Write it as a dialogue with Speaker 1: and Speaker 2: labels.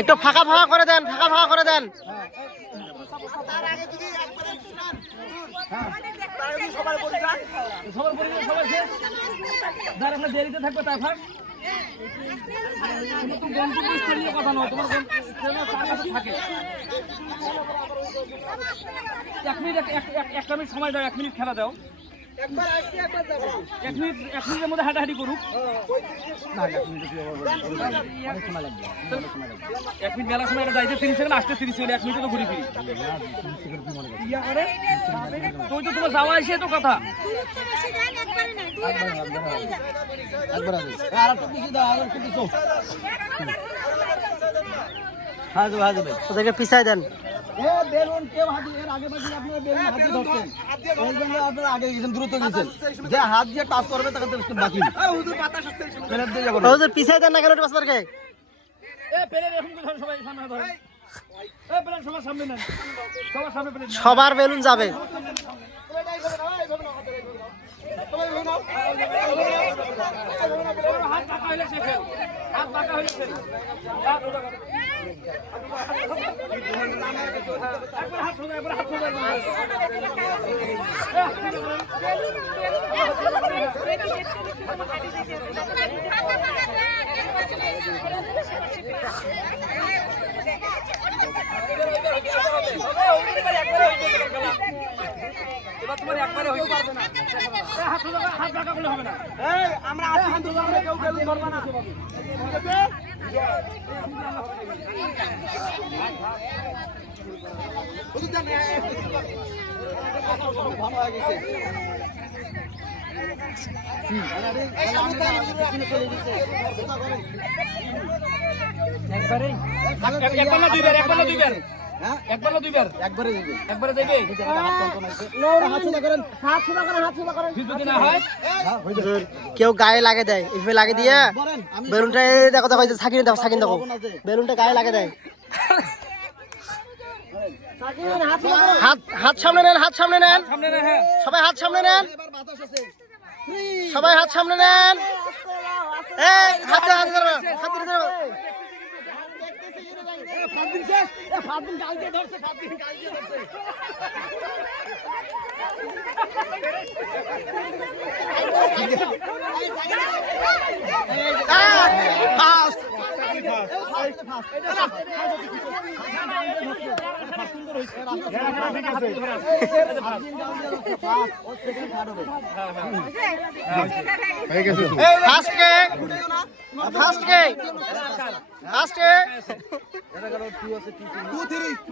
Speaker 1: একটু ফাঁকা ফাঁকা করে দেন ফাঁকা ফাঁকা করে দেন।
Speaker 2: সবার পরিচয় সবাই শেষ। যার আপনার দেরিতে থাকবে তার ফার্স্ট এক মিনিট সময় দাও এক মিনিট খেলা দাও। এক মিনিট এক মিনিটের মধ্যে হাঁটাহাঁটি করুক। না, এক মিনিটে? এক মিনিট মেলার সময় যাইতে তিরিশ সেকেন্ড আসতে তিরিশ সেকেন্ড এক মিনিটে তো ঘুরি ফিরি। ইয়া তুই তো তোমার যাওয়া এসে তো কথা।
Speaker 1: পিছাই দেন
Speaker 3: যে হাত দিয়ে টাচ করবে তাকে তো বাকি প্লেট দিয়ে যাব
Speaker 1: ওদের পিছাই দেন না কেন পাসপারকে
Speaker 2: এ পেলেন এরকম করে সবাই সামনে ধরো এ পেলেন সবার সামনে নেন। সবার সামনে পেলেন।
Speaker 1: সবার বেলুন যাবে।
Speaker 2: হাত বাঁকা হইলে সে হাত হইলে এবার তোমার একবারে হইতে পারবে না হাত হাত বাঁকা করলে হবে না আমরা আসি হাত করে কেউ বেলুন ধরবে না ঠিক আছে একবারে? একবার না দুইবার। একবার না দুইবার।
Speaker 3: হ্যাঁ
Speaker 2: দুইবার।
Speaker 3: একবারে
Speaker 2: একবারে হয়?
Speaker 3: হ্যাঁ হয়ে যাবে।
Speaker 1: কেউ গায়ে লাগে দেয়। এভাবে লাগে দিয়ে বেলুনটা দেখো দেখো সাকিন দেখো সাকিন দেখো। বেলুনটা গায়ে লাগে দেয়। হাত হাত সামনে নেন, হাত সামনে নেন। সবাই হাত সামনে নেন। সবাই হাত সামনে নেন।
Speaker 3: ধরছে ফাদিন গাল দিয়ে ধরছে
Speaker 1: ফাস্ট ফার্স্ট কে ফার্স্ট কে ফার্স্ট কে
Speaker 3: এটা গেল টু আছে টু থ্রি